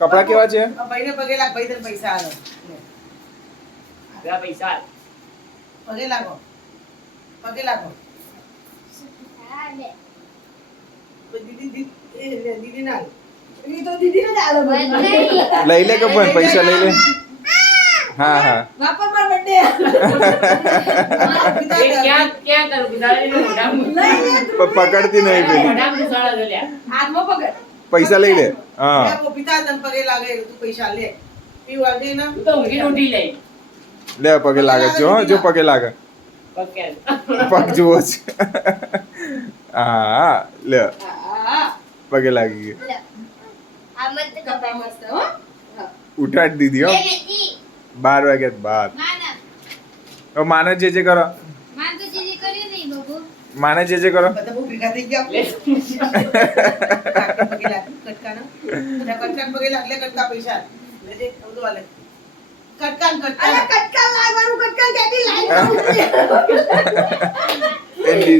કપડા કેવા છે? ભાઈને પગે લાગ, ભાઈ તને પૈસા આલો. આગળ પૈસા આલ. પગે લાગો. પગે લાગો. દીદી ના આલ. ઈ તો દીદી ને આલો. લઈ લે કે પણ પૈસા લઈ લે. હા હા વાપર માર બર્થડે. એ ક્યાં કરું બિચારાને મોઢામાં પકડતી નહીં પેલી. મોઢામાં ઘુસાડો છો લ્યા. હાથમાં પકડ. પૈસા લઈ લે. હા લે પિતા તને પગે લાગે તું પૈસા લે. પીવું આવજે ને. તું તો ઊંઘી ઉઠી લઈ. લે પગે લાગે છે હો, જો પગે લાગે. પગે. પગ જુઓ છે. હા લે હા પગે લાગી ગઈ. આ મત કપડા મસ્ત હો. ઉઠાડી દીધી હો. 12 વાગ્યા બાદ. માના હવે માને જે કરો. માન તો જીજી કર્યું નહીં બાબુ. માને જે કરો. બધા બહુ ભેગા થઈ ગયા. લે. પગે લાગ કટકાના. બધા કટકાન પગે લાગ લે કટકા પૈસા. લેજે બધું આલે. કટકાન કટકાન. અરે કટકાન લાગવાનું કટકાન ક્યાંથી લાગવાનું? એની